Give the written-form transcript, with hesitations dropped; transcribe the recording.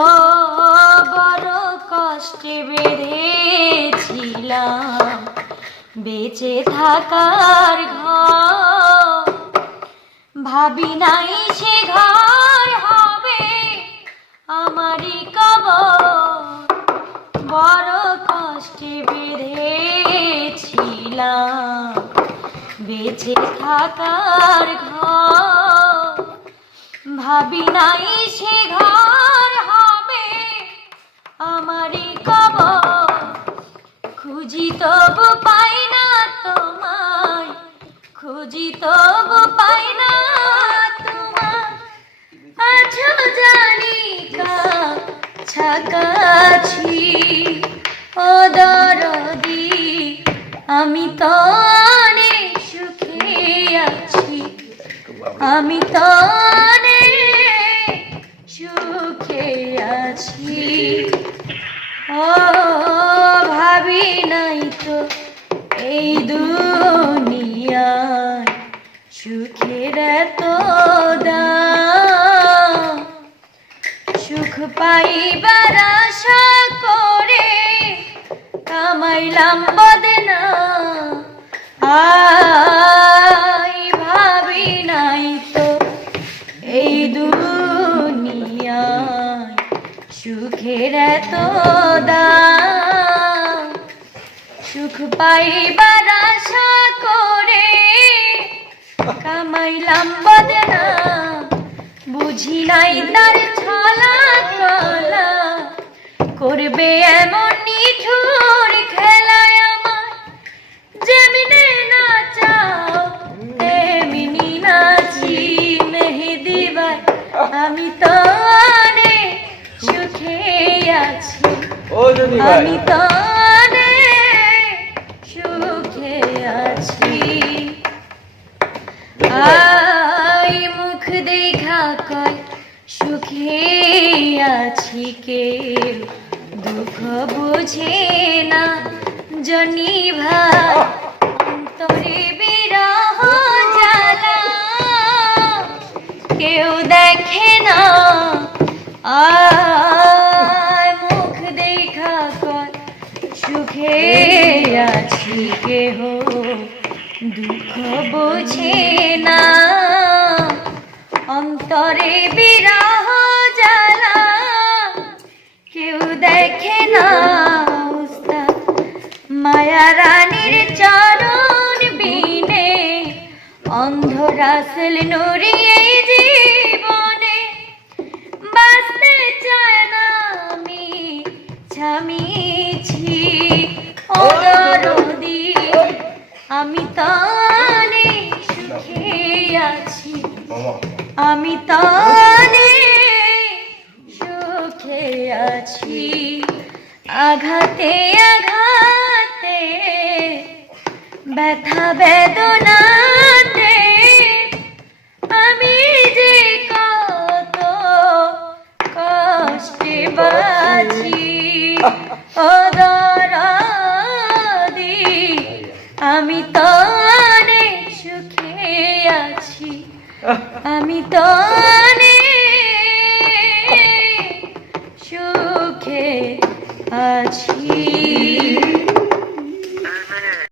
ও বড় কষ্টে বেঁধেছিলাম বেঁচে থাকার ঘর, ভাবি নাই সে ঘর হবে আমারই কবর। বড় কষ্টে বেঁধেছিলাম বেঁচে থাকার ঘর, ভাবি নাই সে ঘর হবে আমারই কবর। খুঁজি তবু পাই না তোমায়, খুঁজি তবু পাই না তোমায়, আছো জানি কাছাকাছি। ও দরদি আমি তো অনেক সুখে আছি, আমি তো অনেক সুখে আছি। ও ভাবি নাই তো এই দুনিয়ায় সুখের এত দাম, সুখ পাইবার আশা করে কামাইলাম বদনাম। আই ভাবি নাই তো এই দুনিয়ায় সুখের এত দাম, সুখ পাইবার আশা করে কামাইলাম বদনাম। বুঝি নাই তার ছলা কলা করবে এমন নিঠুর খেলায় আমার, যেমনি নাচাও তেমনি নাচি। মেহেদি ভাই আমি তো অনেক সুখে আছি, আমি তো অনেক সুখে আছি। আই মুখ দেখা কয় সুখে আছি, কেউ দুঃখ বুঝে না জনি ভাই অন্তরে বিরহ জ্বালা কেউ দেখে না। আয় মুখ দেখা কয় সুখে আছি, কেহ দুঃখ বোঝে না অন্তরে বিরহ জ্বালা কেউ দেখে না। উস্তাদ মায়া রানীর চরণ বিনে অন্ধ রাসেল নুরি এই জীবনে বাঁচতে চায় না আমি ছামিছি। ও দরদি আমি তো অনেক সুখে আছি, আমি তো অনেক সুখে আছি। আঘাতে আঘাতে ব্যথা বেদনাতে আমি যে কত কষ্টে বাঁচি। ও দরদি আমি তো অনেক সুখে আছি, আমি তো